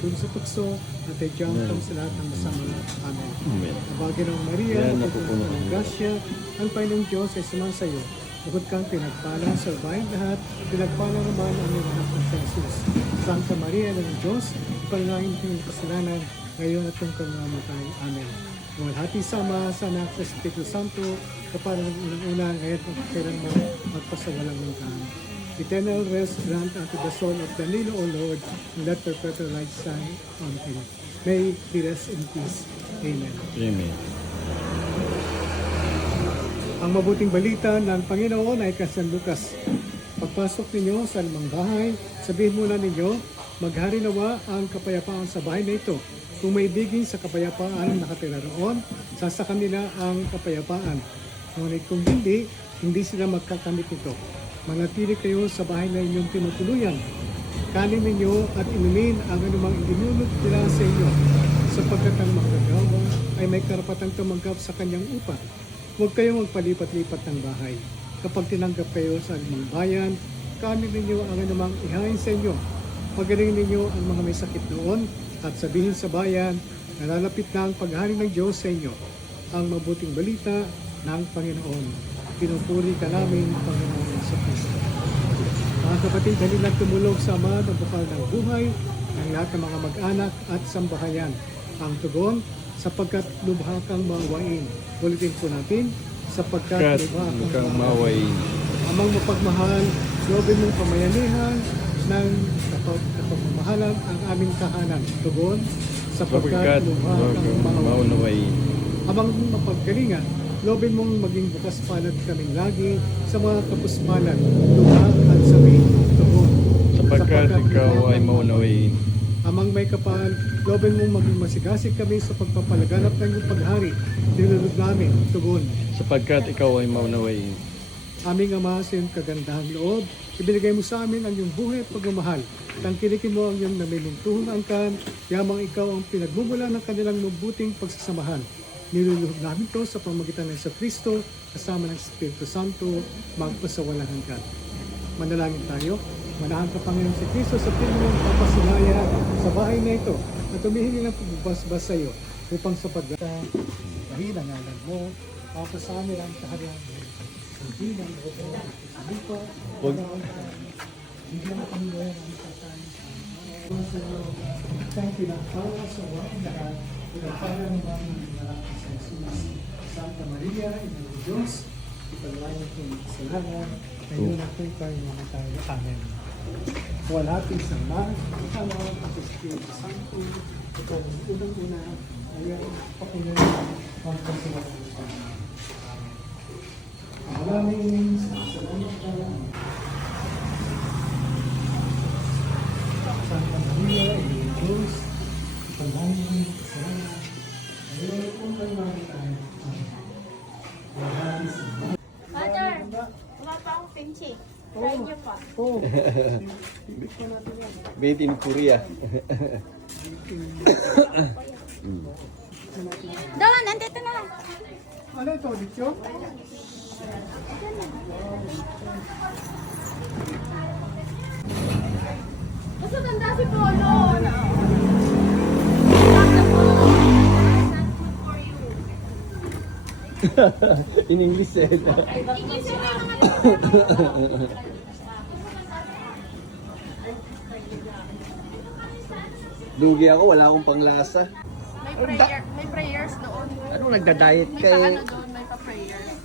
tulong sa tukso at ay diyang sa lahat ng masama. Amen. Amen. Nabagin ng Maria, Yan, napupuno napupuno ng grasya, ang Panginoong Diyos ay sumasayo iyo. Bukod kang pinagpala sa babaeng lahat, pinagpala naman ang iyong anak na si Jesus. Santa Maria ng Diyos, ipanalangin ng kasalanan, ngayon at kung kamamatay. Amen. Walhati sama sa anak sa Espiritu Santo, kapag ng unang-una, ngayon at kailanman magpasawalang hanggan. Eternal rest grant unto the soul of Danilo, O Lord, and let perpetual light shine on him. May he rest in peace. Amen. Amen. Ang mabuting balita ng Panginoon ay kay San Lucas. Pagpasok ninyo sa limang bahay, sabihin muna ninyo, maghari nawa ang kapayapaan sa bahay na ito. Kung may biging sa kapayapaan ang nakatira roon, sa kanila ang kapayapaan. Ngunit kung hindi, hindi sila magkakamit nito. Manatili kayo sa bahay na inyong tinutuluyan. Kanin ninyo at inumin ang anumang inunod nila sa inyo, sapagkat ang manggagawa ay may karapatang tumanggap sa kanyang upa. Huwag kayong magpalipat-lipat ng bahay. Kapag tinanggap kayo sa anumang bayan, kanin ninyo ang anumang ihain sa inyo. Pagaling ninyo ang mga may sakit noon at sabihin sa bayan, nalalapit na ang paghari ng Diyos sa inyo. Ang mabuting balita ng Panginoon. Pinupuri ka namin, Panginoon sa Kristo. Mga kapatid, halilang tumulog sa Ama ng bukal ng buhay, ng lahat ng mga mag-anak at sambahayan. Ang tugon, sapagkat lubha kang maawain. Ulitin po natin, sapagkat lubha kang maawain. Amang mapagmahal, loobin mong pamayanihan ng kapagmamahalan ang aming tahanan. Tugon, sapagkat lubha kang maawain. Amang mapagkalingan, loobin mong maging bukas palad kaming lagi sa mga kapuspalan, lubha at sabi. Tugon, Sapagkat ikaw ay maunawain. Amang may kapal, loobin mong maging masigasig kami sa pagpapalaganap ng iyong paghari. Nilulog namin, tugon. Sapagkat ikaw ay maunawain. Aming Ama, sa iyong kagandahang loob, ibinigay mo sa amin ang iyong buhay at pagmamahal. Tangkilikin mo ang iyong namimungtuhong angkan, yamang ikaw ang pinagmumula ng kanilang mabuting pagsasamahan. Niluluhog namin ito sa pamamagitan ng Kristo, kasama ng Espiritu Santo, magpasawalang hanggan. Manalangin tayo. Manahan ka, Panginoon si Kristo, sa pinong papasilaya sa bahay na ito at humihingi ng pagbasbas sa iyo upang sa pagdahin ang ngalan mo, tapos sa amin ang kaharian mo. Hindi ng buko dito, hindi na kami ngayon ang tatay sa iyo. Siyang pinagpala sa walang lahat, pinagpala naman ng lahat sa Jesus. Santa Maria, Ina ng Diyos, ipanalangin ko ng kasalanan, ngayon at kung tayo mamatay. Amen. Walhati sa Ama, sa Anak, at sa Espiritu Santo, ito ang unang-una, ngayon, Panginoon, magpasiwalang hanggan. Maraming salamat ka. Santa Maria, Ina ng Diyos, ipanalangin ko ng kasalanan, ngayon at kung tayo mamatay. Walhati sa Ama. Father, wala pa akong pinchi. Try niyo pa. Oo. Made in Korea. Doon, nandito na lang. Ano ito, Dicho? Basta ganda si Polo. In English eh. English yung naman. Lugi ako, wala akong panglasa. May prayers doon. Anong nagda-diet May kay? paano doon, may pa-prayers.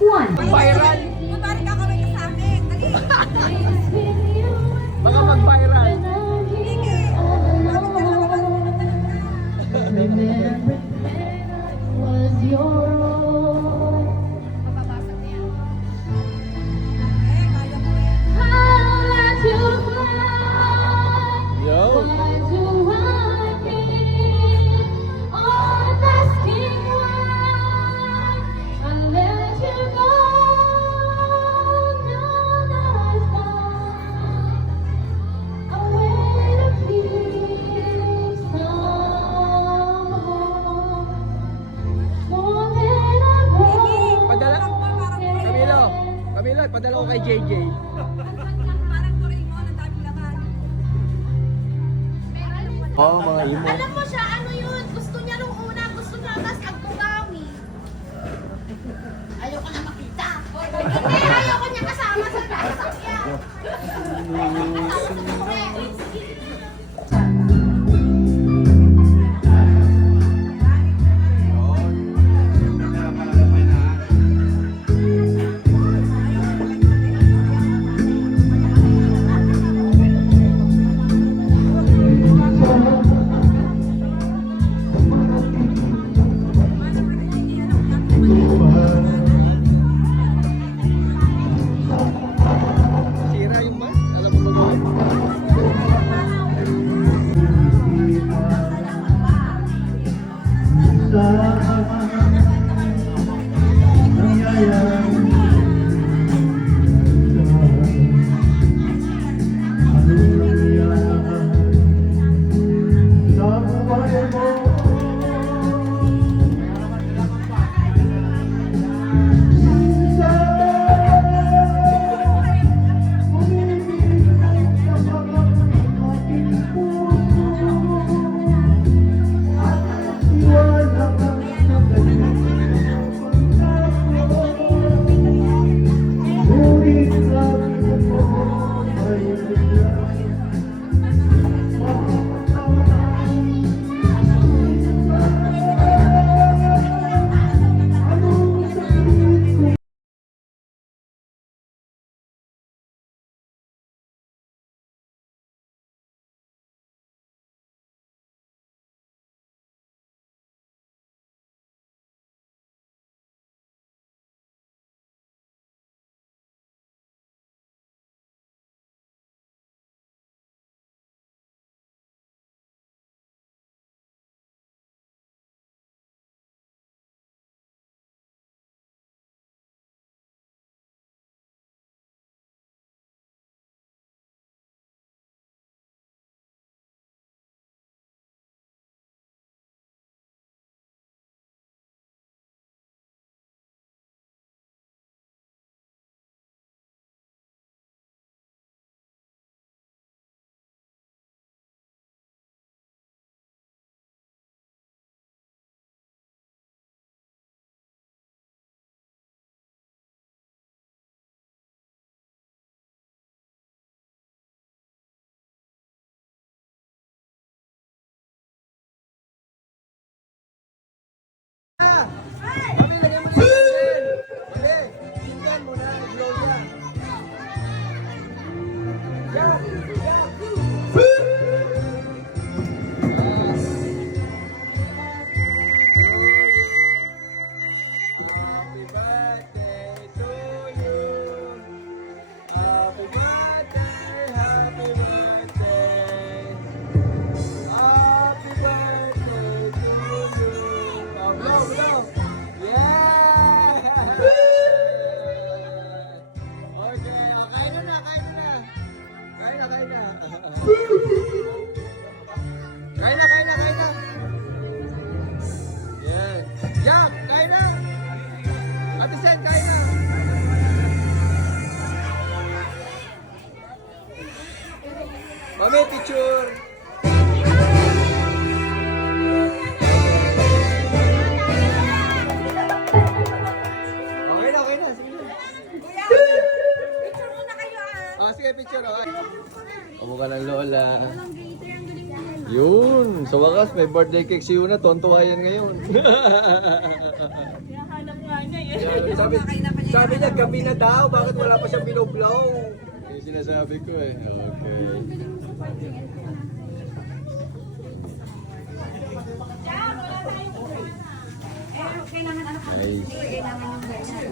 one. Viral! Mabari ka kaway ka sa akin. Dali. Baka mag-viral! Was your all. I'll let you fly. Yo! Fly to a king on the skin wide. I'll let you go. Now that I've gone away to keep some home. More than I want. Padala! Camilo! Camilo, padala ko kay JJ. Parang Doraemon, ang daming laman. Oo, mga imo. Alam mo siya, ano yun? Gusto niya nung una, gusto niya tas agtungawi. Ayoko na makita. Hindi, ayoko niya kasama sa sasakyan. Sira yung bus? Alam mo ba gawin? Mami, lagyan mo yung candle! Mali! Tingnan mo na, i-blow yan. Yan! Yan! Happy birthday to you! Happy birthday, happy birthday! Happy birthday to you! Oh, blow, blow! Yeah! Okay, kain na na, kain na na. Kain na, kain na. Kain na, kain na, kain na. Yan. Jack, kain na. Ate Sen, kain na. Mami, picture. Okay na, okay na. Sige na. Kuya, picture muna kayo ah. Ah, sige, picture. Okay. Amo ka ng lola. Walang glitter, ang galing mo. Yun, sa wakas may birthday cake si Yuna, tontuwa yan ngayon. Kaya hanap nga niya eh. Sabi, Kain na pa niya. Sabi niya, gabi na daw. Bakit wala pa siyang binoblow? Yung sinasabi ko eh. Okay. Kailangan ano Nice. kailangan yung ganyan.